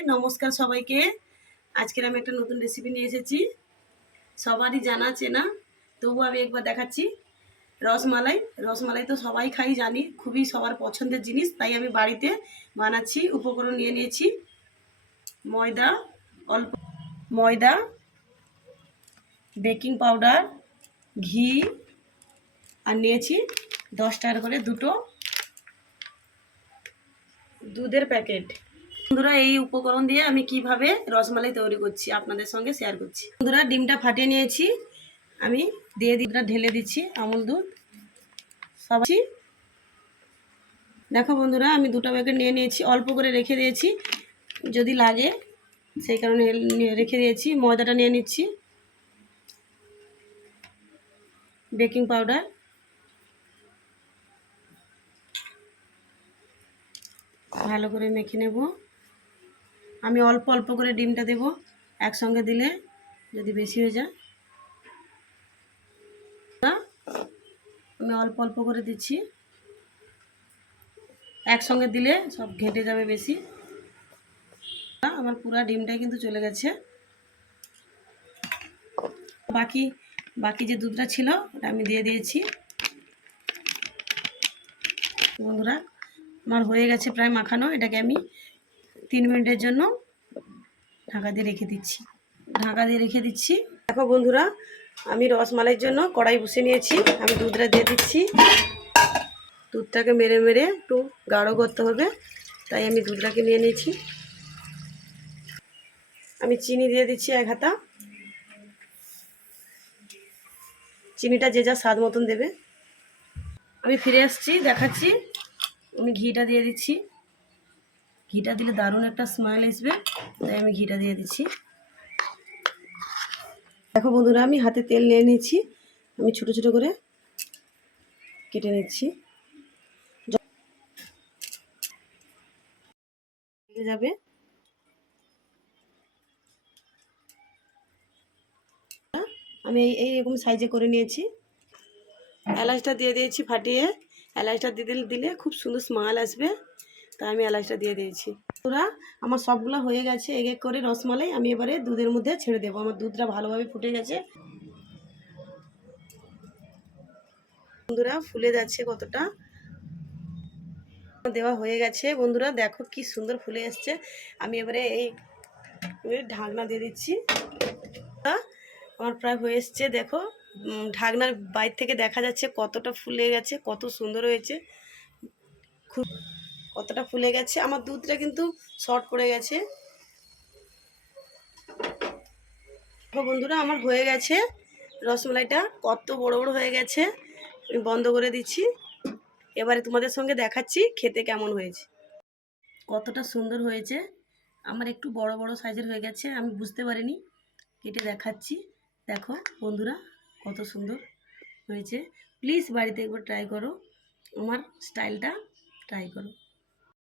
নমস্কার সবাইকে। আজকের আমি একটা নতুন রেসিপি নিয়ে এসেছি। সবারই জানা, চেনা, তবু আমি একবার দেখাচ্ছি। রসমালাই রসমালাই তো সবাই খাই, জানি, খুবই সবার পছন্দের জিনিস, তাই আমি বাড়িতে বানাচ্ছি, উপকরণ নিয়ে নিয়েছি। ময়দা, অল্প ময়দা, বেকিং পাউডার, ঘি, আর নিয়েছি দশ টাকার করে দুটো দুধের প্যাকেট। বন্ধুরা, এই উপকরণ দিয়ে আমি কীভাবে রসমালাই তৈরি করছি আপনাদের সঙ্গে শেয়ার করছি। বন্ধুরা, ডিমটা ফাটিয়ে নিয়েছি। আমি দিয়ে দিটা ঢেলে দিচ্ছি, আমুল দুধ। সবাই দেখো বন্ধুরা, আমি দুটো প্যাকেট নিয়ে নিয়েছি, অল্প করে রেখে দিয়েছি। যদি লাগে, সেই কারণে রেখে দিয়েছি। ময়দাটা নিয়ে নিচ্ছি। বেকিং পাউডার ভালো করে মেখে নেব। আমি অল্প অল্প করে ডিমটা দেব একসঙ্গে দিলে যদি বেশি হয়ে যায়। আমি অল্প অল্প করে দিচ্ছি। একসঙ্গে দিলে সব ঘেঁটে যাবে বেশি। আমার পুরা ডিমটাই কিন্তু চলে গেছে। বাকি বাকি যে দুধটা ছিল, ওটা আমি দিয়ে দিয়েছি। বন্ধুরা, আমার হয়ে গেছে প্রায় মাখানো। এটাকে আমি তিন মিনিটের জন্য ঢাকা দিয়ে রেখে দিচ্ছি। ঢাকা দিয়ে রেখে দিচ্ছি। দেখো বন্ধুরা, আমি রসমালাইয়ের জন্য কড়াই বসে নিয়েছি। আমি দুধটা দিয়ে দিচ্ছি। দুধটাকে মেরে মেরে একটু গাঢ় করতে হবে, তাই আমি দুধটাকে নিয়ে নিয়েছি। আমি চিনি দিয়ে দিচ্ছি এক হাতা। চিনিটা যে যা স্বাদ মতন দেবে। আমি ফিরে আসছি, দেখাচ্ছি। আমি ঘিটা দিয়ে দিচ্ছি। ঘিটা দিলে দারুণ একটা স্মেল আসবে, তাই আমি ঘিটা দিয়ে দিচ্ছি। দেখো বন্ধুরা, আমি হাতে তেল নিয়ে নিয়েছি, আমি ছোট ছোট করে কেটে নিচ্ছি। যাবে। আমি এই এইরকম সাইজে করে নিয়েছি। এলাচটা দিয়ে দিয়েছি ফাটিয়ে। এলাচটা দিলে দিলে খুব সুন্দর স্মেল আসবে। তাই আমি এলাচটা দিয়ে দিয়েছি। পুরা আমার সবগুলো হয়ে গেছে, এক এক করে রসমালাই আমি এবারে দুধের মধ্যে ছেড়ে দেবো। আমার দুধটা ভালোভাবে ফুটে গেছে। বন্ধুরা, ফুলে যাচ্ছে কতটা? দেওয়া হয়ে গেছে। বন্ধুরা, দেখো কি সুন্দর ফুলে এসছে। আমি এবারে এই ঢাকনা দিয়ে দিচ্ছি। আমার প্রায় হয়ে এসছে, দেখো। ঢাকনার বাইর থেকে দেখা যাচ্ছে কতটা ফুলে গেছে, কত সুন্দর হয়েছে। খুব কতটা ফুলে গেছে? আমার দুধটা কিন্তু শর্ট পড়ে গেছে। বন্ধুরা, আমার হয়ে গেছে রসমালাইটা। কত বড় বড় হয়ে গেছে। আমি বন্ধ করে দিচ্ছি। এবারে তোমাদের সঙ্গে দেখাচ্ছি খেতে কেমন হয়েছে। কতটা সুন্দর হয়েছে। আমার একটু বড় বড় সাইজের হয়ে গেছে, আমি বুঝতে পারিনি। কেটে দেখাচ্ছি। দেখো বন্ধুরা, কত সুন্দর হয়েছে। প্লিজ বাড়িতে একবার ট্রাই করো। আমার স্টাইলটা ট্রাই করো।